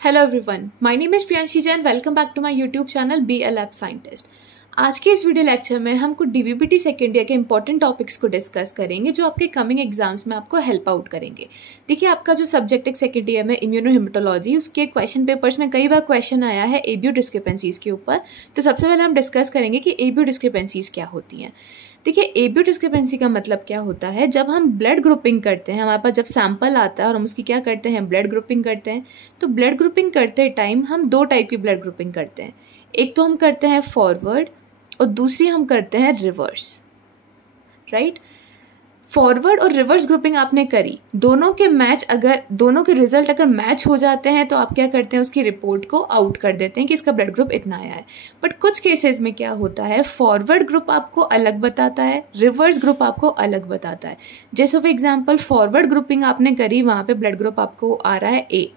Hello everyone, my name is Priyanshi Jain. Welcome back to my YouTube channel be a lab scientist. आज के इस video lecture में हम कुछ डीबीबीटी सेकेंड ईयर के इंपॉर्टेंट टॉपिक्स को डिस्कस करेंगे जो आपके कमिंग एग्जाम्स में आपको हेल्प आउट करेंगे। देखिए, आपका जो सब्जेक्ट है सेकेंड ईयर में इम्यूनोहेमेटोलॉजी, उसके क्वेश्चन पेपर्स में कई बार क्वेश्चन आया है एबीओ डिस्क्रिपेंसीज के ऊपर। तो सबसे पहले हम डिस्कस करेंगे कि एबीओ डिस्क्रिपेंसीज क्या होती हैं। देखिए, एबीओ डिस्क्रिपेंसी का मतलब क्या होता है। जब हम ब्लड ग्रुपिंग करते हैं, हमारे पास जब सैंपल आता है और हम उसकी क्या करते हैं, ब्लड ग्रुपिंग करते हैं। तो ब्लड ग्रुपिंग करते टाइम हम दो टाइप की ब्लड ग्रुपिंग करते हैं। एक तो हम करते हैं फॉरवर्ड और दूसरी हम करते हैं रिवर्स, राइट। फॉरवर्ड और रिवर्स ग्रुपिंग आपने करी, दोनों के रिजल्ट अगर मैच हो जाते हैं तो आप क्या करते हैं, उसकी रिपोर्ट को आउट कर देते हैं कि इसका ब्लड ग्रुप इतना आया है। बट कुछ केसेस में क्या होता है, फॉरवर्ड ग्रुप आपको अलग बताता है, रिवर्स ग्रुप आपको अलग बताता है। जैसे फॉर एग्जाम्पल, फॉरवर्ड ग्रुपिंग आपने करी, वहाँ पे ब्लड ग्रुप आपको आ रहा है ए।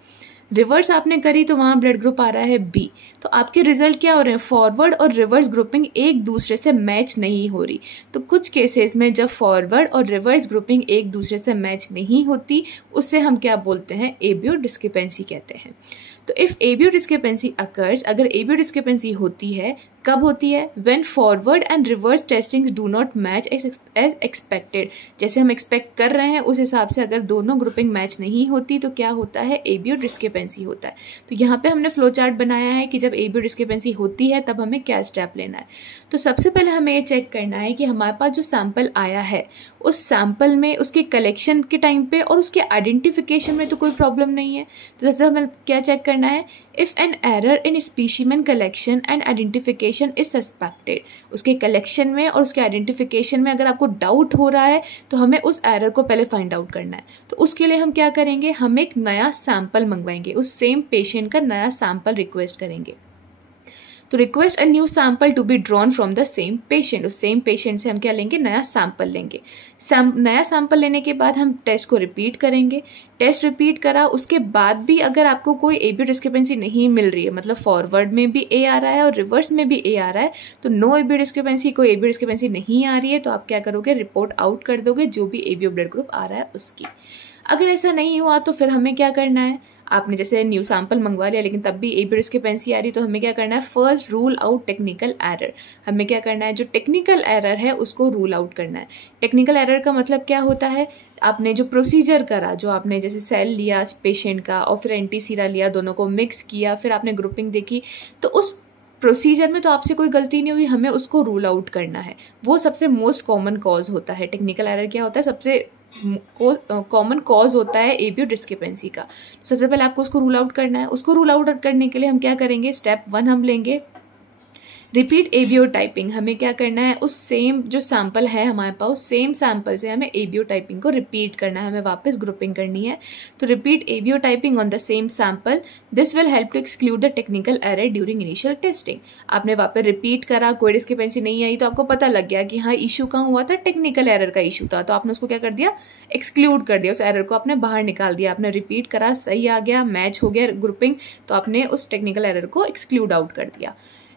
रिवर्स आपने करी तो वहाँ ब्लड ग्रुप आ रहा है बी। तो आपके रिजल्ट क्या हो रहे हैं, फॉरवर्ड और रिवर्स ग्रुपिंग एक दूसरे से मैच नहीं हो रही। तो कुछ केसेस में जब फॉरवर्ड और रिवर्स ग्रुपिंग एक दूसरे से मैच नहीं होती, उससे हम क्या बोलते हैं, एबीओ डिस्क्रिपेंसी कहते हैं। तो इफ़ एबीओ डिस्क्रिपेंसी अकर्स, अगर एबीओ डिस्क्रिपेंसी होती है, कब होती है, when forward and reverse testings do not match as expected. जैसे हम एक्सपेक्ट कर रहे हैं उस हिसाब से अगर दोनों ग्रुपिंग मैच नहीं होती तो क्या होता है, एबीओ डिस्क्रिपेंसी होता है। तो यहाँ पे हमने फ्लो चार्ट बनाया है कि जब एबीओ डिस्क्रिपेंसी होती है तब हमें क्या स्टेप लेना है। तो सबसे पहले हमें ये चेक करना है कि हमारे पास जो सैंपल आया है उस सैंपल में उसके कलेक्शन के टाइम पे और उसके आइडेंटिफिकेशन में तो कोई प्रॉब्लम नहीं है। तो सबसे हमें क्या चेक करना है, if an error in specimen collection and identification is suspected. उसके कलेक्शन में और उसके आइडेंटिफिकेशन में अगर आपको डाउट हो रहा है तो हमें उस एरर को पहले फाइंड आउट करना है। तो उसके लिए हम क्या करेंगे, हम एक नया सैंपल मंगवाएंगे, उस सेम पेशेंट का नया सैंपल रिक्वेस्ट करेंगे। तो request a new sample to be drawn from the same patient. उस सेम पेशेंट से हम क्या लेंगे, नया सैंपल लेंगे। नया सैंपल लेने के बाद हम टेस्ट को रिपीट करेंगे। टेस्ट रिपीट करा उसके बाद भी अगर आपको कोई एबीओ डिस्क्रिपेंसी नहीं मिल रही है, मतलब फॉरवर्ड में भी ए आ रहा है और रिवर्स में भी ए आ रहा है, तो नो एबीओ डिस्क्रिपेंसी, कोई एबीओ डिस्क्रिपेंसी नहीं आ रही है, तो आप क्या करोगे, रिपोर्ट आउट कर दोगे जो भी एबीओ ब्लड ग्रुप आ रहा है उसकी। अगर ऐसा नहीं हुआ तो फिर हमें क्या करना है, आपने जैसे न्यू सैंपल मंगवा लिया लेकिन तब भी एबीओ डिस्क्रिपेंसी आ रही, तो हमें क्या करना है, first rule out technical error. हमें क्या करना है, जो टेक्निकल एरर है उसको रूल आउट करना है। टेक्निकल एरर का मतलब क्या होता है, आपने जो प्रोसीजर करा, जो आपने जैसे सेल लिया पेशेंट का और फिर एंटीसीरा लिया, दोनों को मिक्स किया, फिर आपने ग्रुपिंग देखी, तो उस प्रोसीजर में तो आपसे कोई गलती नहीं हुई, हमें उसको रूल आउट करना है। वो सबसे मोस्ट कॉमन कॉज होता है। टेक्निकल एरर क्या होता है, सबसे कॉमन कॉज होता है एबीओ डिस्क्रिपेंसी का। सबसे पहले आपको उसको रूल आउट करना है। उसको रूल आउट करने के लिए हम क्या करेंगे, स्टेप 1 हम लेंगे रिपीट एबीओ टाइपिंग। हमें क्या करना है, उस सेम जो सैंपल है हमारे पास, सेम सैंपल से हमें एबीओ टाइपिंग को रिपीट करना है, हमें वापस ग्रुपिंग करनी है। तो repeat ABO typing on the same sample, this will help to exclude the technical error during initial testing. आपने वापस रिपीट करा, कोई डिस्क्रिपेंसी नहीं आई, तो आपको पता लग गया कि हाँ इशू कहाँ हुआ था, टेक्निकल एरर का इशू था। तो आपने उसको क्या कर दिया, एक्सक्लूड कर दिया, उस एरर को आपने बाहर निकाल दिया। आपने रिपीट करा, सही आ गया, मैच हो गया ग्रुपिंग, तो आपने उस टेक्निकल एरर को एक्सक्लूड आउट कर दिया।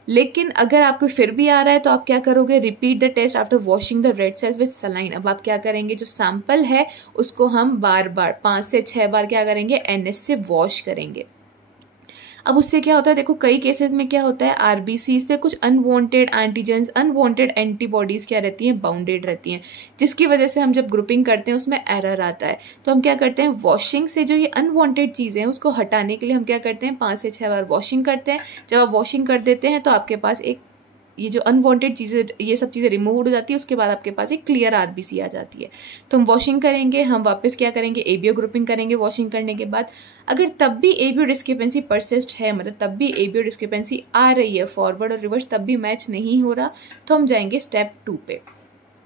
लेकिन अगर आपको फिर भी आ रहा है तो आप क्या करोगे, repeat the test after washing the red cells with saline. अब आप क्या करेंगे, जो सैंपल है उसको हम बार बार 5 से 6 बार क्या करेंगे, एनएस से वॉश करेंगे। अब उससे क्या होता है, देखो कई केसेस में क्या होता है, आरबीसीज पे कुछ अनवांटेड एंटीजेंस, अनवांटेड एंटीबॉडीज क्या रहती हैं, बाउंडेड रहती हैं, जिसकी वजह से हम जब ग्रुपिंग करते हैं उसमें एरर आता है। तो हम क्या करते हैं, वॉशिंग से जो ये अनवांटेड चीज़ें हैं उसको हटाने के लिए हम क्या करते हैं, 5 से 6 बार वॉशिंग करते हैं। जब आप वॉशिंग कर देते हैं तो आपके पास एक ये जो अनवांटेड चीज़ें, ये सब चीज़ें रिमूव हो जाती है। उसके बाद आपके पास एक क्लियर आरबीसी आ जाती है। तो हम वॉशिंग करेंगे, हम वापस क्या करेंगे, एबीओ ग्रुपिंग करेंगे वॉशिंग करने के बाद। अगर तब भी एबीओ डिस्क्रिपेंसी परसिस्ट है, मतलब तब भी एबीओ डिस्क्रिपेंसी आ रही है, फॉरवर्ड और रिवर्स तब भी मैच नहीं हो रहा, तो हम जाएंगे स्टेप 2 पे।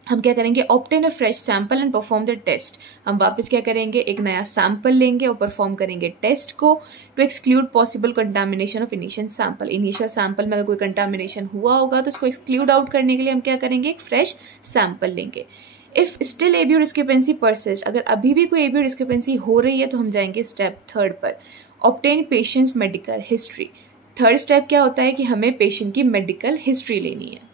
हम क्या करेंगे, obtain a fresh sample and perform the test. हम वापस क्या करेंगे, एक नया सैंपल लेंगे और परफॉर्म करेंगे टेस्ट को, to exclude possible contamination of initial sample. Initial sample में अगर कोई कंटामिनेशन हुआ होगा तो उसको एक्सक्लूड आउट करने के लिए हम क्या करेंगे, एक फ्रेश सैंपल लेंगे। If still ABO discrepancy persist, अगर अभी भी कोई एबीओ डिस्क्रिपेंसी हो रही है तो हम जाएंगे स्टेप 3 पर, obtain patients medical history. Third step क्या होता है कि हमें पेशेंट की मेडिकल हिस्ट्री लेनी है।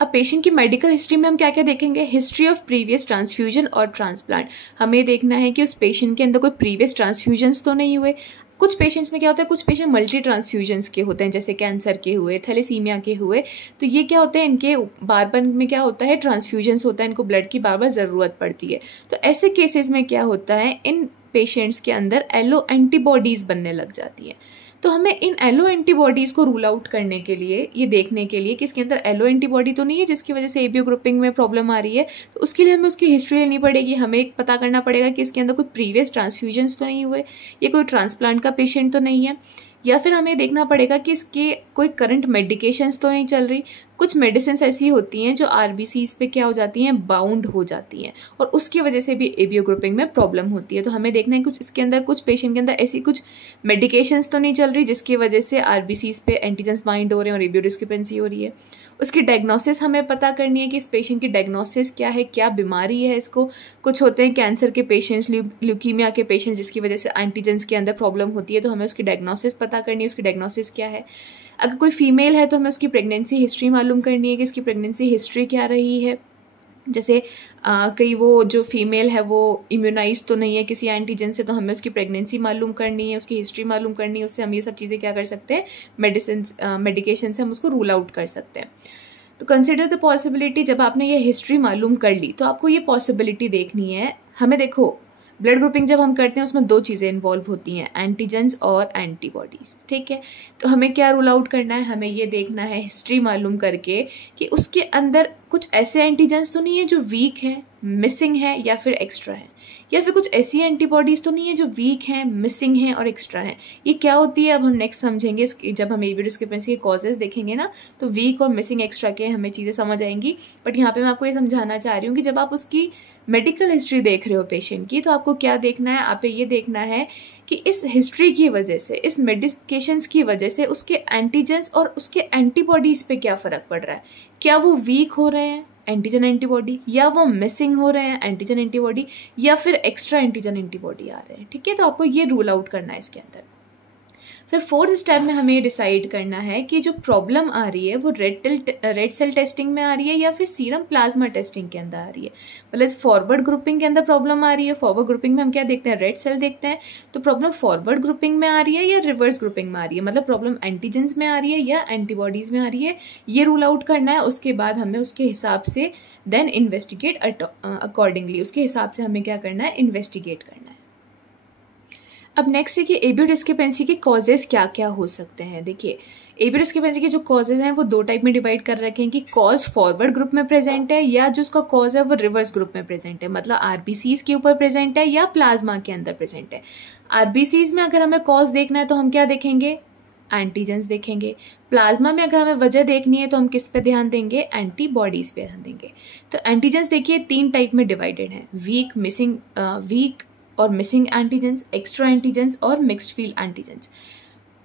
अब पेशेंट की मेडिकल हिस्ट्री में हम क्या क्या देखेंगे, हिस्ट्री ऑफ प्रीवियस ट्रांसफ्यूजन और ट्रांसप्लांट। हमें देखना है कि उस पेशेंट के अंदर कोई प्रीवियस ट्रांसफ्यूजन्स तो नहीं हुए। कुछ पेशेंट्स में क्या होता है, कुछ पेशेंट मल्टी ट्रांसफ्यूजन्स के होते हैं, जैसे कैंसर के हुए, थैलेसीमिया के हुए, तो ये क्या होते हैं, इनके बार बार में क्या होता है, ट्रांसफ्यूजन्स होता है, इनको ब्लड की बार बार ज़रूरत पड़ती है। तो ऐसे केसेस में क्या होता है, इन पेशेंट्स के अंदर एलो एंटीबॉडीज़ बनने लग जाती है। तो हमें इन एलो एंटीबॉडीज़ को रूल आउट करने के लिए, ये देखने के लिए कि इसके अंदर एलो एंटीबॉडी तो नहीं है जिसकी वजह से एबीओ ग्रुपिंग में प्रॉब्लम आ रही है, तो उसके लिए हमें उसकी हिस्ट्री लेनी पड़ेगी। हमें पता करना पड़ेगा कि इसके अंदर कोई प्रीवियस ट्रांसफ्यूजन्स तो नहीं हुए, ये कोई ट्रांसप्लांट का पेशेंट तो नहीं है, या फिर हमें देखना पड़ेगा कि इसके कोई करंट मेडिकेशंस तो नहीं चल रही। कुछ मेडिसिन ऐसी होती हैं जो आरबीसीज पे क्या हो जाती हैं, बाउंड हो जाती हैं, और उसकी वजह से भी एबीओ ग्रुपिंग में प्रॉब्लम होती है। तो हमें देखना है कुछ इसके अंदर, कुछ पेशेंट के अंदर ऐसी कुछ मेडिकेशंस तो नहीं चल रही जिसकी वजह से आरबीसीज पे एंटीजेंस बाइंड हो रहे हैं और एबीओ डिस्क्रिपेंसी हो रही है। उसकी डायग्नोसिस हमें पता करनी है कि इस पेशेंट की डायग्नोसिस क्या है, क्या बीमारी है इसको। कुछ होते हैं कैंसर के पेशेंट्स, ल्यूकीमिया के पेशेंट्स, जिसकी वजह से एंटीजेंस के अंदर प्रॉब्लम होती है, तो हमें उसकी डायग्नोसिस पता करनी है, उसकी डायग्नोसिस क्या है। अगर कोई फीमेल है तो हमें उसकी प्रेगनेंसी हिस्ट्री मालूम करनी है कि इसकी प्रेगनेंसी हिस्ट्री क्या रही है। जैसे कई वो जो फीमेल है वो इम्यूनाइज तो नहीं है किसी एंटीजन से, तो हमें उसकी प्रेगनेंसी मालूम करनी है, उसकी हिस्ट्री मालूम करनी है, उससे हम ये सब चीज़ें क्या कर सकते हैं, मेडिकेशन से हम उसको रूल आउट कर सकते हैं। तो कंसिडर द पॉसिबिलिटी, जब आपने ये हिस्ट्री मालूम कर ली तो आपको ये पॉसिबिलिटी देखनी है। हमें देखो, ब्लड ग्रुपिंग जब हम करते हैं उसमें दो चीज़ें इन्वॉल्व होती हैं, एंटीजेंस और एंटीबॉडीज़, ठीक है। तो हमें क्या रूल आउट करना है, हमें ये देखना है हिस्ट्री मालूम करके कि उसके अंदर कुछ ऐसे एंटीजेंस तो नहीं है जो वीक है, मिसिंग है या फिर एक्स्ट्रा है, या फिर कुछ ऐसी एंटीबॉडीज़ तो नहीं है जो वीक हैं, मिसिंग हैं और एक्स्ट्रा हैं। ये क्या होती है अब हम नेक्स्ट समझेंगे, जब हम एबीओ डिस्क्रिपेंसी के कॉजेज देखेंगे ना, तो वीक और मिसिंग, एक्स्ट्रा के हमें चीज़ें समझ आएंगी। बट यहाँ पे मैं आपको ये समझाना चाह रही हूँ कि जब आप उसकी मेडिकल हिस्ट्री देख रहे हो पेशेंट की, तो आपको क्या देखना है, आप ये देखना है कि इस हिस्ट्री की वजह से, इस मेडिकेशंस की वजह से उसके एंटीजेंस और उसके एंटीबॉडीज़ पे क्या फ़र्क पड़ रहा है। क्या वो वीक हो रहे हैं एंटीजन एंटीबॉडी, या वो मिसिंग हो रहे हैं एंटीजन एंटीबॉडी, या फिर एक्स्ट्रा एंटीजन एंटीबॉडी आ रहे हैं, ठीक है। तो आपको ये रूल आउट करना है इसके अंदर। फिर फोर्थ स्टेप में हमें डिसाइड करना है कि जो प्रॉब्लम आ रही है वो रेड सेल टेस्टिंग में आ रही है या फिर सीरम प्लाज्मा टेस्टिंग के अंदर आ रही है। मतलब फॉरवर्ड ग्रुपिंग के अंदर प्रॉब्लम आ रही है, फॉरवर्ड ग्रुपिंग में हम क्या देखते हैं, रेड सेल देखते हैं, तो प्रॉब्लम फॉरवर्ड ग्रुपिंग में आ रही है या रिवर्स ग्रुपिंग में आ रही है, मतलब प्रॉब्लम एंटीजेंस में आ रही है या एंटीबॉडीज़ में आ रही है, ये रूल आउट करना है। उसके बाद हमें उसके हिसाब से देन इन्वेस्टिगेट अकॉर्डिंगली, उसके हिसाब से हमें क्या करना है, इन्वेस्टिगेट करना है। अब नेक्स्ट है कि एबीओ डिस्क्रिपेंसी के कॉजेज़ क्या क्या हो सकते हैं। देखिए, एबीओ डिस्क्रिपेंसी के जो कॉजेज़ हैं वो दो टाइप में डिवाइड कर रखे हैं कि कॉज फॉरवर्ड ग्रुप में प्रेजेंट है या जो उसका कॉज है वो रिवर्स ग्रुप में प्रेजेंट है, मतलब आरबीसीज के ऊपर प्रेजेंट है या प्लाज्मा के अंदर प्रेजेंट है। आरबीसीज में अगर हमें कॉज देखना है तो हम क्या देखेंगे, एंटीजेंस देखेंगे। प्लाज्मा में अगर हमें वजह देखनी है तो हम किस पे ध्यान देंगे, एंटीबॉडीज़ पे ध्यान देंगे। तो एंटीजेंस देखिए तीन टाइप में डिवाइडेड है, वीक, मिसिंग, वीक और मिसिंग एंटीजेंस, एक्स्ट्रा एंटीजेंस और मिक्स्ड फील्ड एंटीजेंस।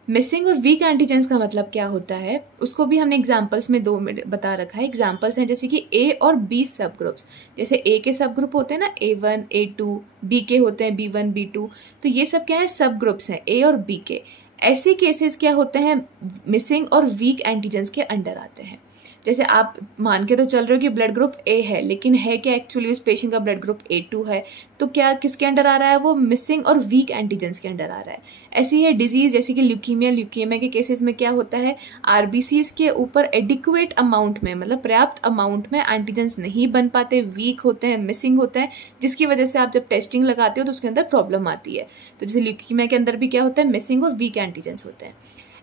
मिसिंग और वीक एंटीजेंस का मतलब क्या होता है, उसको भी हमने एग्जांपल्स में दो में बता रखा है। एग्जांपल्स हैं जैसे कि ए और बी सब ग्रुप्स, जैसे ए के सब ग्रुप होते हैं ना, A1 A2, बी के होते हैं B1 B2, तो ये सब क्या है, सब ग्रुप्स हैं ए और बी के। ऐसे केसेस क्या होते हैं, मिसिंग और वीक एंटीजेंस के अंडर आते हैं। जैसे आप मान के तो चल रहे हो कि ब्लड ग्रुप ए है, लेकिन है क्या एक्चुअली उस पेशेंट का ब्लड ग्रुप A2 है, तो क्या किसके अंडर आ रहा है, वो मिसिंग और वीक एंटीजेंस के अंडर आ रहा है। ऐसी है डिजीज़ जैसे कि ल्यूकीमिया के केसेस में क्या होता है, आरबीसीज के ऊपर एडिक्वेट अमाउंट में, मतलब पर्याप्त अमाउंट में एंटीजेंस नहीं बन पाते, वीक होते हैं, मिसिंग होते हैं, जिसकी वजह से आप जब टेस्टिंग लगाते हो तो उसके अंदर प्रॉब्लम आती है। तो जैसे ल्यूकीमिया के अंदर भी क्या होता है, मिसिंग और वीक एंटीजेंस होते हैं।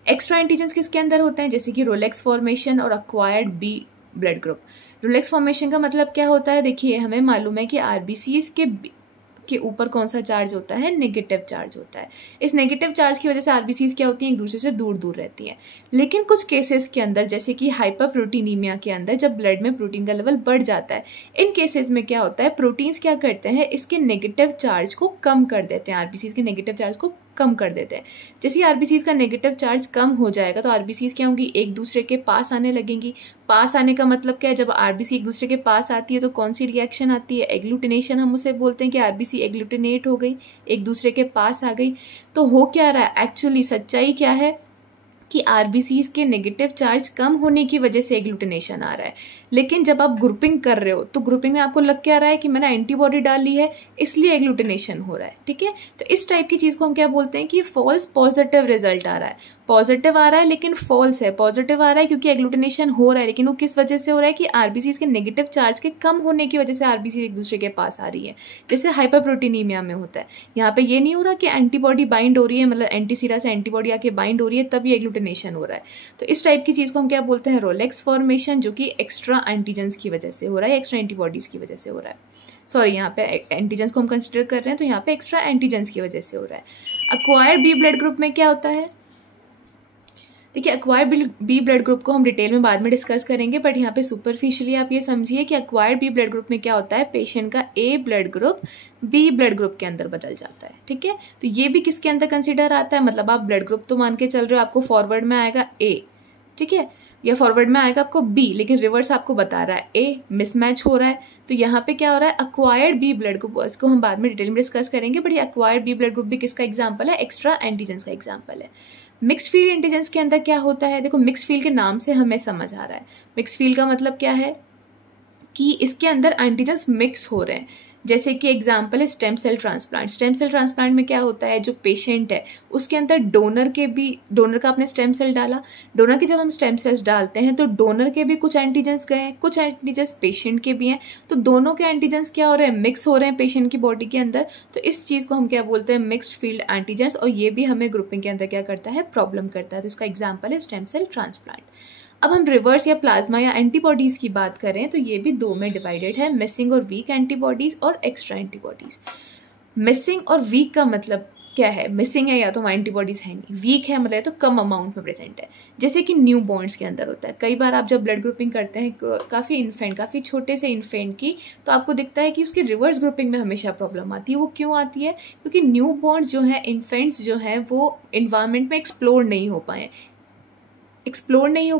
एक्स्ट्रा एंटीजेंस किसके अंदर होते हैं, जैसे कि रोलेक्स फॉर्मेशन और acquired B blood group. Rouleaux formation का मतलब क्या होता है, देखिए हमें मालूम है कि आरबीसीज के ऊपर कौन सा चार्ज होता है, नेगेटिव चार्ज होता है। इस नेगेटिव चार्ज की वजह से आरबीसीज क्या होती हैं, एक दूसरे से दूर दूर रहती हैं। लेकिन कुछ केसेस के अंदर जैसे कि हाइपरप्रोटीनीमिया के अंदर जब ब्लड में प्रोटीन का लेवल बढ़ जाता है, इन केसेस में क्या होता है, प्रोटीन्स क्या करते हैं, इसके नेगेटिव चार्ज को कम कर देते हैं, आरबीसीज के नेगेटिव चार्ज को कम कर देते हैं। जैसे ही आरबीसीज का नेगेटिव चार्ज कम हो जाएगा तो आरबीसीज क्या होंगी, एक दूसरे के पास आने लगेंगी। पास आने का मतलब क्या है, जब आरबीसी एक दूसरे के पास आती है तो कौन सी रिएक्शन आती है, एग्लूटिनेशन। हम उसे बोलते हैं कि आरबीसी एग्लूटिनेट हो गई, एक दूसरे के पास आ गई। तो हो क्या रहा है, एक्चुअली सच्चाई क्या है, कि आरबीसीज के नेगेटिव चार्ज कम होने की वजह से एग्लूटिनेशन आ रहा है, लेकिन जब आप ग्रुपिंग कर रहे हो तो ग्रुपिंग में आपको लग क्या रहा है कि मैंने एंटीबॉडी डाल ली है इसलिए एग्लूटिनेशन हो रहा है। ठीक है, तो इस टाइप की चीज़ को हम क्या बोलते हैं कि फॉल्स पॉजिटिव रिजल्ट आ रहा है। पॉजिटिव आ रहा है लेकिन फॉल्स है। पॉजिटिव आ रहा है क्योंकि एग्लूटिनेशन हो रहा है, लेकिन वो किस वजह से हो रहा है कि आरबीसीज के नेगेटिव चार्ज के कम होने की वजह से आरबीसी एक दूसरे के पास आ रही है, जैसे हाइपरप्रोटीनीमिया में होता है। यहाँ पे ये नहीं हो रहा कि एंटीबॉडी बाइंड हो रही है, मतलब एंटीसीरा से एंटीबॉडी आके बाइंड हो रही है तब ये एग्लूटिनेशन हो रहा है। तो इस टाइप की चीज़ को हम क्या बोलते हैं, रोलेक्स फॉर्मेशन, जो कि एक्स्ट्रा एंटीजेंस की वजह से हो रहा है, एक्स्ट्रा एंटीबॉडीज़ की वजह से हो रहा है। सॉरी, यहाँ पे एंटीजेंस को हम कंसिडर कर रहे हैं तो यहाँ पे एक्स्ट्रा एंटीजेंस की वजह से हो रहा है। अक्वायर्ड बी ब्लड ग्रुप में क्या होता है, देखिए अक्वायर्ड बी ब्लड ग्रुप को हम डिटेल में बाद में डिस्कस करेंगे, बट यहाँ पे सुपरफिशियली आप ये समझिए कि अक्वायर्ड बी ब्लड ग्रुप में क्या होता है, पेशेंट का A blood group B blood group के अंदर बदल जाता है। ठीक है, तो ये भी किसके अंदर कंसिडर आता है, मतलब आप ब्लड ग्रुप तो मान के चल रहे हो, आपको फॉरवर्ड में आएगा ए, ठीक है, या फॉरवर्ड में आएगा आपको बी, लेकिन रिवर्स आपको बता रहा है ए, मिसमैच हो रहा है। तो यहाँ पे क्या हो रहा है, अक्वायर्ड बी ब्लड ग्रुप, इसको हम बाद में डिटेल में डिस्कस करेंगे, बट ये अक्वायर्ड बी ब्लड ग्रुप भी किसका एग्जाम्पल है, एक्स्ट्रा एंटीजेंस का एग्जाम्पल है। मिक्स फील्ड एंटीजेंस के अंदर क्या होता है, देखो मिक्स फील्ड के नाम से हमें समझ आ रहा है, मिक्स फील्ड का मतलब क्या है कि इसके अंदर एंटीजेंस मिक्स हो रहे हैं। जैसे कि एग्जाम्पल है stem cell transplant. Stem cell transplant में क्या होता है, जो पेशेंट है उसके अंदर डोनर का आपने स्टेम सेल डाला, डोनर के जब हम स्टेम सेल्स डालते हैं तो डोनर के भी कुछ एंटीजेंस गए हैं, कुछ एंटीजेंस पेशेंट के भी हैं, तो दोनों के एंटीजेंस क्या हो रहे हैं, मिक्स हो रहे हैं पेशेंट की बॉडी के अंदर। तो इस चीज़ को हम क्या बोलते हैं, मिक्स्ड फील्ड एंटीजेंस, और ये भी हमें ग्रुपिंग के अंदर क्या करता है, प्रॉब्लम करता है। तो इसका एग्जाम्पल है स्टेम सेल ट्रांसप्लांट। अब हम रिवर्स या प्लाज्मा या एंटीबॉडीज़ की बात करें तो ये भी दो में डिवाइडेड है, मिसिंग और वीक एंटीबॉडीज़ और एक्स्ट्रा एंटीबॉडीज़। मिसिंग और वीक का मतलब क्या है, मिसिंग है या तो एंटीबॉडीज़ है नहीं, वीक है मतलब तो कम अमाउंट में प्रेजेंट है, जैसे कि न्यू बॉर्न्स के अंदर होता है। कई बार आप जब ब्लड ग्रुपिंग करते हैं काफ़ी छोटे से इन्फेंट की, तो आपको दिखता है कि उसकी रिवर्स ग्रुपिंग में हमेशा प्रॉब्लम आती है। वो क्यों आती है, क्योंकि न्यू बॉर्न्स जो है, इन्फेंट्स जो हैं, वो इन्वायरमेंट में एक्सप्लोर नहीं हो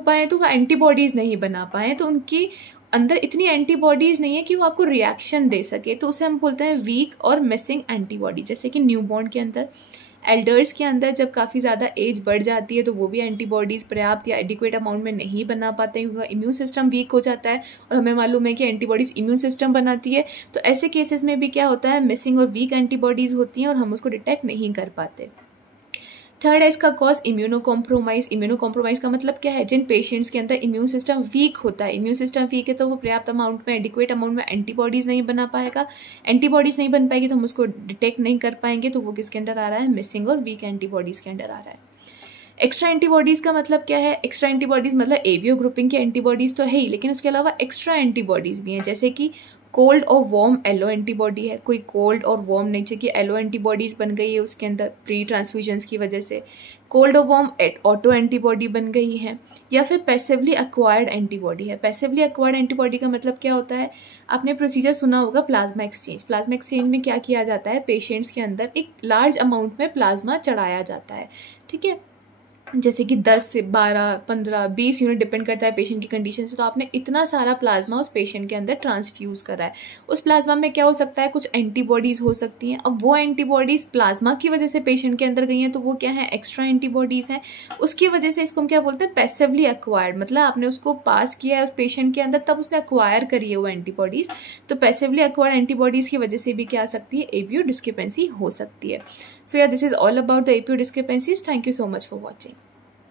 पाए तो वो एंटीबॉडीज़ नहीं बना पाए, तो उनकी अंदर इतनी एंटीबॉडीज़ नहीं है कि वो आपको रिएक्शन दे सके, तो उसे हम बोलते हैं वीक और मिसिंग एंटीबॉडी। जैसे कि न्यूबॉर्न के अंदर, एल्डर्स के अंदर जब काफ़ी ज़्यादा एज बढ़ जाती है तो वो भी एंटीबॉडीज़ पर्याप्त या एडिक्वेट अमाउंट में नहीं बना पाते हैं, उनका इम्यून सिस्टम वीक हो जाता है, और हमें मालूम है कि एंटीबॉडीज़ इम्यून सिस्टम बनाती है। तो ऐसे केसेस में भी क्या होता है, मिसिंग और वीक एंटीबॉडीज़ होती हैं और हम उसको डिटेक्ट नहीं कर पाते। थर्ड है इसका cause immuno compromise. Immuno compromise का मतलब क्या है, जिन पेशेंट्स के अंदर इम्यून सिस्टम वीक होता है, इम्यून सिस्टम वीक है तो वो पर्याप्त अमाउंट में, एडिक्वेट अमाउंट में एंटीबॉडीज़ नहीं बना पाएगा, एंटीबॉडीज़ नहीं बन पाएगी तो हम उसको डिटेक्ट नहीं कर पाएंगे, तो वो किसके अंदर आ रहा है, मिसिंग और वीक एंटीबॉडीज़ के अंदर आ रहा है। एक्स्ट्रा एंटीबॉडीज़ का मतलब क्या है, एक्स्ट्रा एंटीबॉडीज़ मतलब एबीओ ग्रुपिंग की एंटीबॉडीज़ तो है ही, लेकिन उसके अलावा एक्स्ट्रा एंटीबॉडीज़ भी हैं, जैसे कि कोल्ड और वार्म एलो एंटीबॉडी है, कोई कोल्ड और वार्म नेचर की एलो एंटीबॉडीज़ बन गई है उसके अंदर प्री ट्रांसफ्यूजन्स की वजह से, कोल्ड और वार्म ऑटो एंटीबॉडी बन गई है, या फिर पैसिवली एक्वायर्ड एंटीबॉडी है। पैसिवली एक्वायर्ड एंटीबॉडी का मतलब क्या होता है, आपने प्रोसीजर सुना होगा प्लाज्मा एक्सचेंज। प्लाज्मा एक्सचेंज में क्या किया जाता है, पेशेंट्स के अंदर एक लार्ज अमाउंट में प्लाज्मा चढ़ाया जाता है, ठीक है, जैसे कि 10 से 12, 15, 20 यूनिट डिपेंड करता है पेशेंट की कंडीशन से। तो आपने इतना सारा प्लाज्मा उस पेशेंट के अंदर ट्रांसफ्यूज़ करा है, उस प्लाज्मा में क्या हो सकता है, कुछ एंटीबॉडीज़ हो सकती हैं। अब वो एंटीबॉडीज़ प्लाज्मा की वजह से पेशेंट के अंदर गई हैं, तो वो क्या है, एक्स्ट्रा एंटीबॉडीज़ हैं। उसकी वजह से इसको हम क्या बोलते हैं, पैसिवली एक्वायर्ड, मतलब आपने उसको पास किया है उस पेशेंट के अंदर, तब उसने एक्वायर करी है वो एंटीबॉडीज़। तो पैसिवली एक्वायर्ड एंटीबॉडीज़ की वजह से भी क्या आ सकती है, एपीओ डिस्क्रिपेंसी हो सकती है। सो या this is all about the APO discrepancies. Thank you so much for watching.